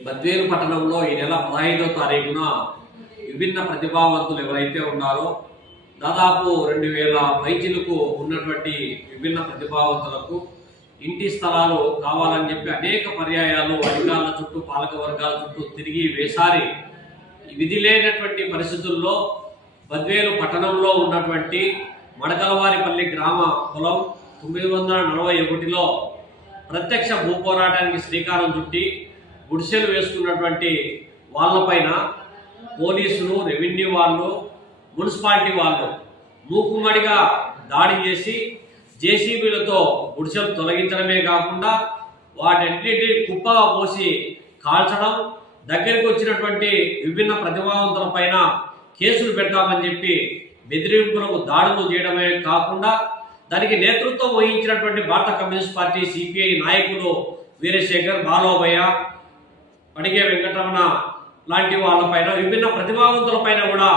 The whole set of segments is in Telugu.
బద్వేలు పట్టణంలో ఈ నెల పదహైదో తారీఖున విభిన్న ప్రతిభావంతులు ఎవరైతే ఉన్నారో దాదాపు రెండు వేల పైచిలకు ఉన్నటువంటి విభిన్న ప్రతిభావంతులకు ఇంటి స్థలాలు కావాలని చెప్పి అనేక పర్యాయాలు అధికారుల చుట్టూ పాలక వర్గాల చుట్టూ తిరిగి వేసారి విధి లేనటువంటి పరిస్థితుల్లో బద్వేలు పట్టణంలో ఉన్నటువంటి మడకలవారిపల్లి గ్రామ పొలం తొమ్మిది వందల నలభై ఒకటిలో ప్రత్యక్ష భూ పోరాటానికి శ్రీకారం చుట్టి గుడిసెలు వేసుకున్నటువంటి వాళ్ళపైన పోలీసులు రెవెన్యూ వాళ్ళు మున్సిపాలిటీ వాళ్ళు మూకుమ్మడిగా దాడి చేసి జేసీబీలతో గుడిసెలు తొలగించడమే కాకుండా వాటన్నిటిని కుప్పగా పోసి కాల్చడం దగ్గరికి వచ్చినటువంటి విభిన్న ప్రతిభావంతుల పైన కేసులు పెడతామని చెప్పి బెదిరింపులకు దాడులు చేయడమే కాకుండా దానికి నేతృత్వం వహించినటువంటి భారత కమ్యూనిస్ట్ పార్టీ సిపిఐ నాయకులు వీరశేఖర్ బాలోభయ్య అడిగే వెంకటరమణ లాంటి వాళ్ళపైన విభిన్న ప్రతిభావంతులపైన కూడా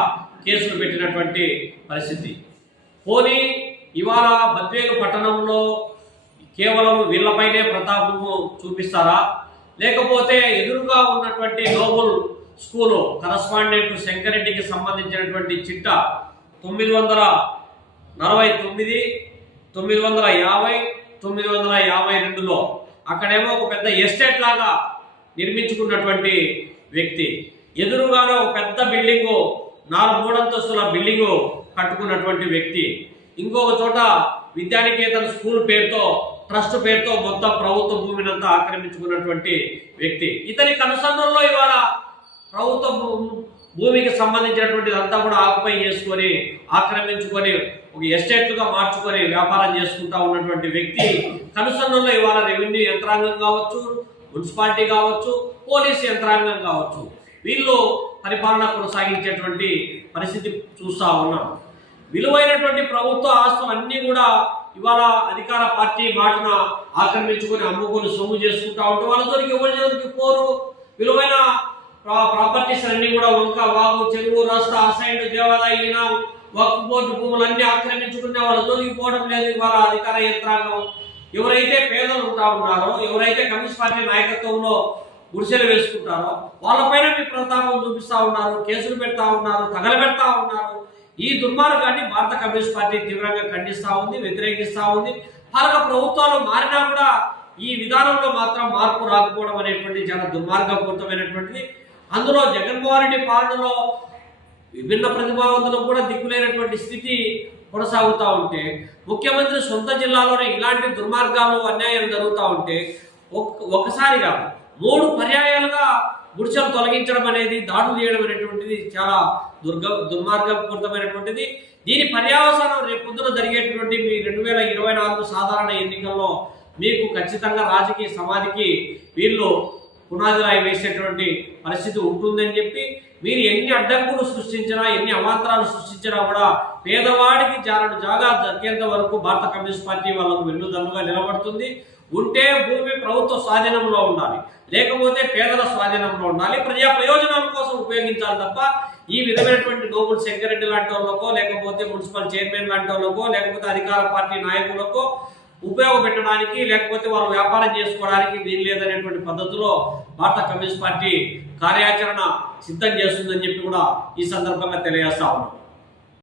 కేసులు పెట్టినటువంటి పరిస్థితి. పోనీ ఇవాళ బద్వేలు పట్టణంలో కేవలం వీళ్ళపైనే ప్రతాపము చూపిస్తారా? లేకపోతే ఎదురుగా ఉన్నటువంటి నోబుల్ స్కూలు కరస్పాండెంట్ శంకరెడ్డికి సంబంధించినటువంటి చిట్ట తొమ్మిది వందల నలభై తొమ్మిది తొమ్మిది వందల యాభై తొమ్మిది వందల యాభై రెండులో. అక్కడేమో ఒక పెద్ద ఎస్టేట్ లాగా నిర్మించుకున్నటువంటి వ్యక్తి. ఎదురుగానే ఒక పెద్ద బిల్డింగు నాలుగు మూడంతస్తుల బిల్డింగు కట్టుకున్నటువంటి వ్యక్తి. ఇంకొక చోట విద్యానికేతన్ స్కూల్ పేరుతో ట్రస్ట్ పేరుతో మొత్తం ప్రభుత్వ భూమినంతా ఆక్రమించుకున్నటువంటి వ్యక్తి. ఇతని కనుసంధంలో ఇవాళ ప్రభుత్వ భూమికి సంబంధించినటువంటి అంతా కూడా ఆకుపై చేసుకొని ఆక్రమించుకొని ఒక ఎస్టేట్లుగా మార్చుకొని వ్యాపారం చేసుకుంటా ఉన్నటువంటి వ్యక్తి కనుసంధంలో ఇవాళ రెవెన్యూ యంత్రాంగం కావచ్చు మున్సిపాలిటీ కావచ్చు పోలీస్ యంత్రాంగం కావచ్చు వీళ్ళు పరిపాలన కొనసాగించేటువంటి పరిస్థితి చూస్తా ఉన్నాం. విలువైనటువంటి ప్రభుత్వ ఆస్తులు అన్నీ కూడా ఇవాళ అధికార పార్టీ మాటన ఆక్రమించుకొని అమ్ముకొని సొమ్ము చేసుకుంటా ఉంటే వాళ్ళ జోలికి ఎవరి జోలికి పోరు. విలువైన ప్రాపర్టీస్ అన్ని కూడా వంక వాగు చెరువు రస్తా అసైన్డ్ దేవాలయ వక్ఫ్ బోర్డు భూములన్నీ ఆక్రమించుకుంటే ఆక్రమించుకునే వాళ్ళ జోలికి పోవడం లేదు ఇవాళ అధికార యంత్రాంగం. ఎవరైతే పేదలు ఉంటా ఉన్నారో ఎవరైతే కమ్యూనిస్ట్ పార్టీ నాయకత్వంలో గుడిసెలు వేసుకుంటారో వాళ్ళపైన మీ ప్రతాపం చూపిస్తా ఉన్నారు కేసులు పెడతా ఉన్నారు తగలబెడతా ఉన్నారు. ఈ దుర్మార్గాన్ని భారత కమ్యూనిస్ట్ పార్టీ తీవ్రంగా ఖండిస్తా ఉంది వ్యతిరేకిస్తా ఉంది. భారత ప్రభుత్వాలు మారినా కూడా ఈ విధానంలో మాత్రం మార్పు రాకపోవడం అనేటువంటి చాలా దుర్మార్గపూరితమైనటువంటిది అందులో జగన్మోహన్ రెడ్డి పాలనలో విభిన్న ప్రతిభావంతులకు కూడా దిక్కులేనటువంటి స్థితి కొనసాగుతూ ఉంటే ముఖ్యమంత్రి సొంత జిల్లాలోనే ఇలాంటి దుర్మార్గాలు అన్యాయం జరుగుతూ ఉంటే ఒక్- ఒకసారిగా మూడు పర్యాయాలుగా గుడిసెలు తొలగించడం అనేది దాడులు చేయడం అనేటువంటిది చాలా దుర్గ దుర్మార్గపూరితమైనటువంటిది. దీని పర్యావసానం రేపు పొద్దున జరిగేటటువంటి మీ రెండు వేల ఇరవై నాలుగు సాధారణ ఎన్నికల్లో మీకు ఖచ్చితంగా రాజకీయ సమాధికి వీళ్ళు పునాదులు రాయి వేసేటువంటి పరిస్థితి ఉంటుందని చెప్పి మీరు ఎన్ని అడ్డంకులు సృష్టించినా ఎన్ని అవాంతరాలు సృష్టించినా కూడా పేదవాడికి జారడు జాగా దక్కేంత వరకు భారత కమ్యూనిస్ట్ పార్టీ వాళ్ళకు వెన్నుదన్నుగా నిలబడుతుంది. ఉంటే భూమి ప్రభుత్వ స్వాధీనంలో ఉండాలి. లేకపోతే పేదల స్వాధీనంలో ఉండాలి. ప్రజా ప్రయోజనాల కోసం ఉపయోగించాలి తప్ప ఈ విధమైనటువంటి నోబుల్ శంకరెడ్డి లాంటి వాళ్ళకో లేకపోతే మున్సిపల్ చైర్మన్ లాంటి వాళ్ళకో లేకపోతే అధికార పార్టీ నాయకులకో ఉపయోగపెట్టడానికి లేకపోతే వారు వ్యాపారం చేసుకోవడానికి వీలు లేదనేటువంటి పద్ధతిలో భారత కమ్యూనిస్ట్ పార్టీ కార్యాచరణ సిద్ధం చేస్తుందని చెప్పి కూడా ఈ సందర్భంగా తెలియజేస్తా ఉన్నాం.